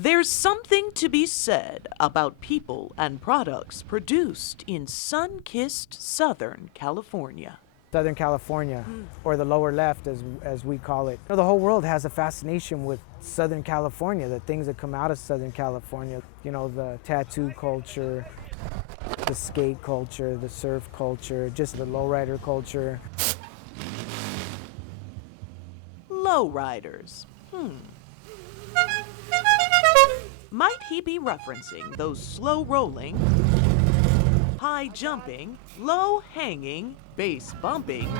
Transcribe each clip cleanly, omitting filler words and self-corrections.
There's something to be said about people and products produced in sun-kissed Southern California. Southern California, or the lower left as we call it. The whole world has a fascination with Southern California, the things that come out of Southern California. You know, the tattoo culture, the skate culture, the surf culture, just the lowrider culture. Lowriders. Might he be referencing those slow-rolling, high-jumping, low-hanging, bass-bumping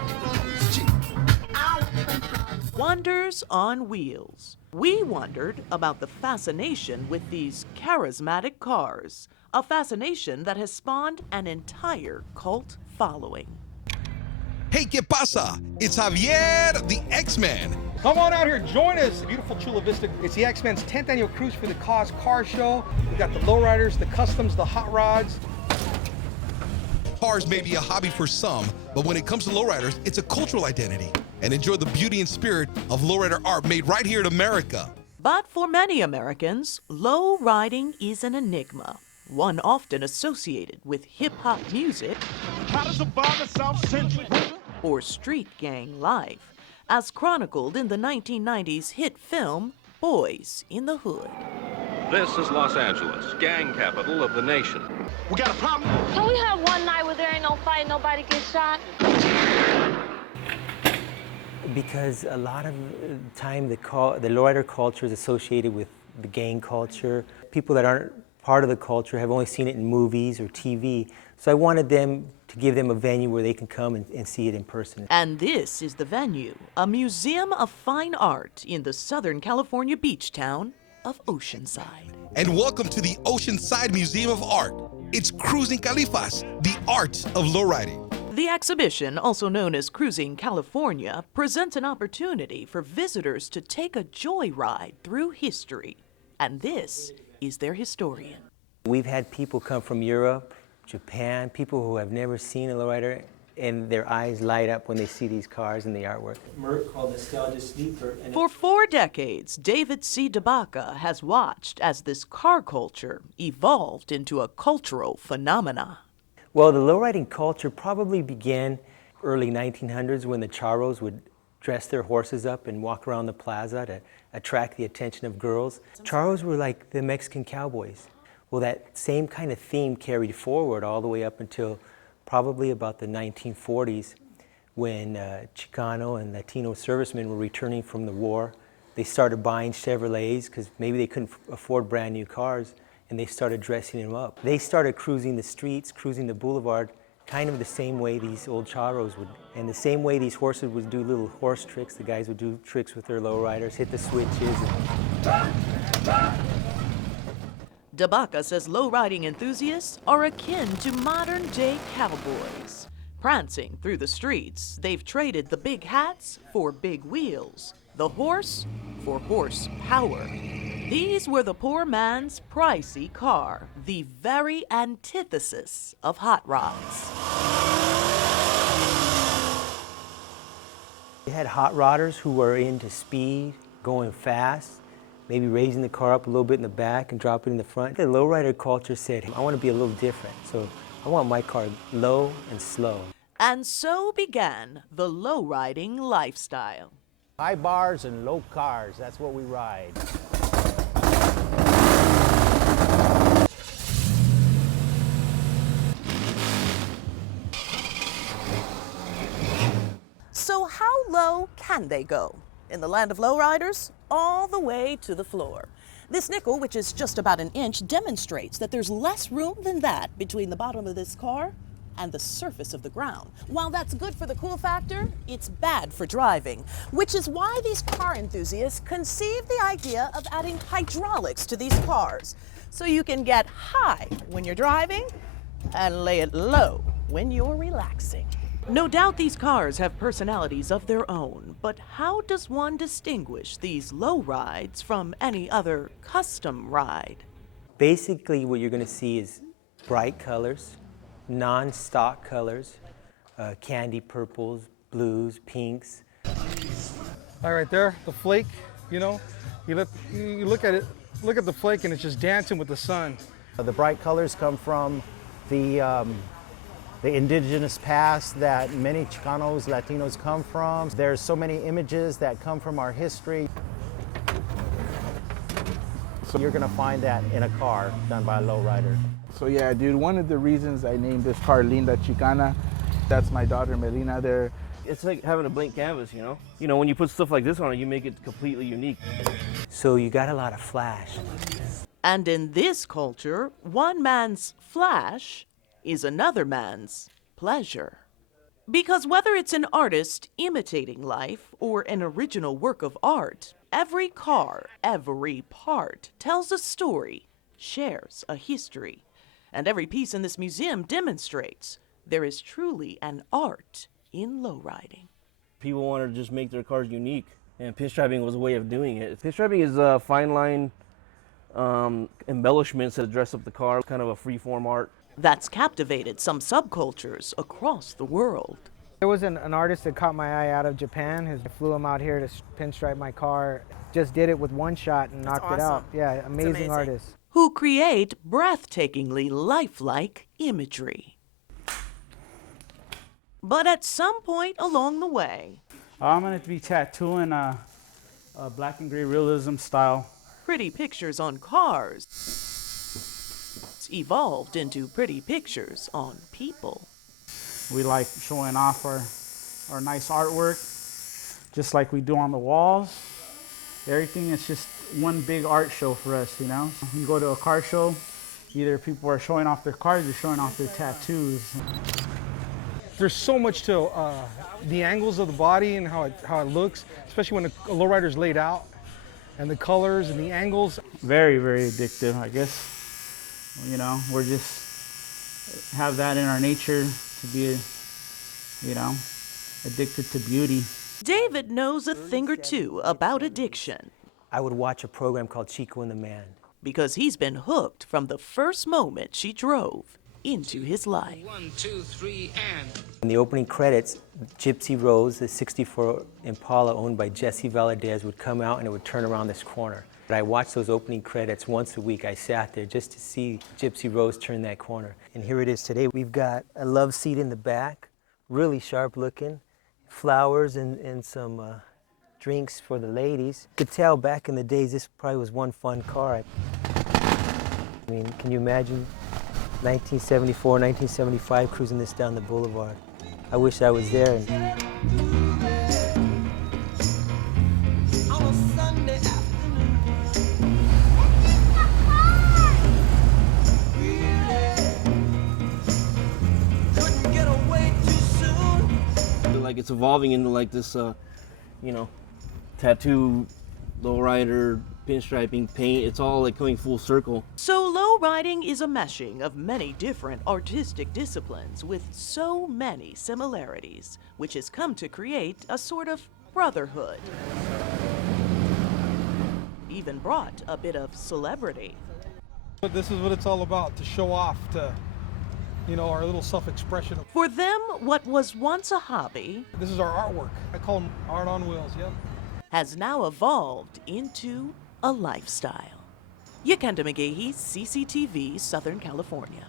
wonders on wheels? We wondered about the fascination with these charismatic cars, a fascination that has spawned an entire cult following. Hey, ¿qué pasa? It's Javier, the X-Man. Come on out here, join us. Beautiful Chula Vista. It's the X-Men's 10th annual Cruise for the Cause car show. We've got the lowriders, the customs, the hot rods. Cars may be a hobby for some, but when it comes to lowriders, it's a cultural identity. And enjoy the beauty and spirit of lowrider art made right here in America. But for many Americans, low riding is an enigma, one often associated with hip-hop music or street gang life, as chronicled in the 1990s hit film Boys in the Hood. This is Los Angeles, gang capital of the nation. We got a problem? Can we have one night where there ain't no fight, nobody gets shot? Because a lot of time the lowrider culture is associated with the gang culture. People that aren't part of the culture have only seen it in movies or TV. So I wanted to give them a venue where they can come and see it in person. And this is the venue, a museum of fine art in the Southern California beach town of Oceanside. And welcome to the Oceanside Museum of Art. It's Cruising Califas, the art of lowriding. The exhibition, also known as Cruising California, presents an opportunity for visitors to take a joyride through history. And this is their historian. We've had people come from Europe, Japan, people who have never seen a lowrider, and their eyes light up when they see these cars and the artwork. Merc called Nostalgia Sleeper. For 4 decades, David C. DeBaca has watched as this car culture evolved into a cultural phenomena. Well, the lowriding culture probably began early 1900s when the charros would dress their horses up and walk around the plaza to attract the attention of girls. Charros were like the Mexican cowboys. Well, that same kind of theme carried forward all the way up until probably about the 1940s when Chicano and Latino servicemen were returning from the war. They started buying Chevrolets because maybe they couldn't afford brand new cars, and they started dressing them up. They started cruising the streets, cruising the boulevard, kind of the same way these old charros would. And the same way these horses would do little horse tricks, the guys would do tricks with their lowriders, hit the switches. DeBaca says lowriding enthusiasts are akin to modern-day cowboys. Prancing through the streets, they've traded the big hats for big wheels, the horse for horsepower. These were the poor man's pricey car, the very antithesis of hot rods. You had hot rodders who were into speed, going fast, maybe raising the car up a little bit in the back and dropping it in the front. The lowrider culture said, I want to be a little different, so I want my car low and slow. And so began the lowriding lifestyle. High bars and low cars, that's what we ride. So how low can they go? In the land of lowriders, all the way to the floor. This nickel, which is just about an inch, demonstrates that there's less room than that between the bottom of this car and the surface of the ground. While that's good for the cool factor, it's bad for driving, which is why these car enthusiasts conceived the idea of adding hydraulics to these cars, so you can get high when you're driving and lay it low when you're relaxing. No doubt these cars have personalities of their own, but how does one distinguish these low rides from any other custom ride? Basically, what you're going to see is bright colors, non-stock colors, candy purples, blues, pinks. All right, there, the flake, you know, you look at it, Look at the flake and it's just dancing with the sun. The bright colors come from the indigenous past that many Chicanos, Latinos come from. There's so many images that come from our history. So you're gonna find that in a car done by a lowrider. So yeah, dude, one of the reasons I named this car Linda Chicana, that's my daughter Melina there. It's like having a blank canvas, you know? You know, when you put stuff like this on it, you make it completely unique. So you got a lot of flash. And in this culture, one man's flash is another man's pleasure. Because whether it's an artist imitating life or an original work of art, every car, every part tells a story, shares a history. And every piece in this museum demonstrates there is truly an art in lowriding. People wanted to just make their cars unique, and pinstriping was a way of doing it. Pinstriping is a fine line embellishments that dress up the car, kind of a free-form art. That's captivated some subcultures across the world. There was an artist that caught my eye out of Japan. I flew him out here to pinstripe my car. Just did it with one shot and knocked it out. Yeah, amazing artist. Who create breathtakingly lifelike imagery. But at some point along the way, I'm going to be tattooing a black and gray realism style. pretty pictures on cars evolved into pretty pictures on people. We like showing off our nice artwork, just like we do on the walls. Everything is just one big art show for us, you know? You go to a car show, either people are showing off their cars or showing off their tattoos. There's so much to the angles of the body and how it looks, especially when a lowrider's laid out, and the colors and the angles. Very, very addictive, I guess. You know, we're just have that in our nature to be, you know, addicted to beauty. David knows a thing or two about addiction. I would watch a program called Chico and the Man. Because he's been hooked from the first moment she drove into his life. 1, 2, 3, and. In the opening credits, Gypsy Rose, the 64 Impala owned by Jesse Valadez, would come out and it would turn around this corner. But I watched those opening credits once a week. I sat there just to see Gypsy Rose turn that corner. And here it is today. We've got a love seat in the back, really sharp looking, flowers and some drinks for the ladies. You could tell back in the days this probably was one fun car. I mean, can you imagine 1974, 1975 cruising this down the boulevard? I wish I was there. Like it's evolving into like this, you know, tattoo, lowrider, pinstriping, paint. It's all like coming full circle. So low riding is a meshing of many different artistic disciplines with so many similarities, which has come to create a sort of brotherhood. Even brought a bit of celebrity. But this is what it's all about, to show off, to, you know, our little self-expression. For them, what was once a hobby, this is our artwork. I call them art on wheels, yep. Has now evolved into a lifestyle. YaKenda McGahee, CCTV, Southern California.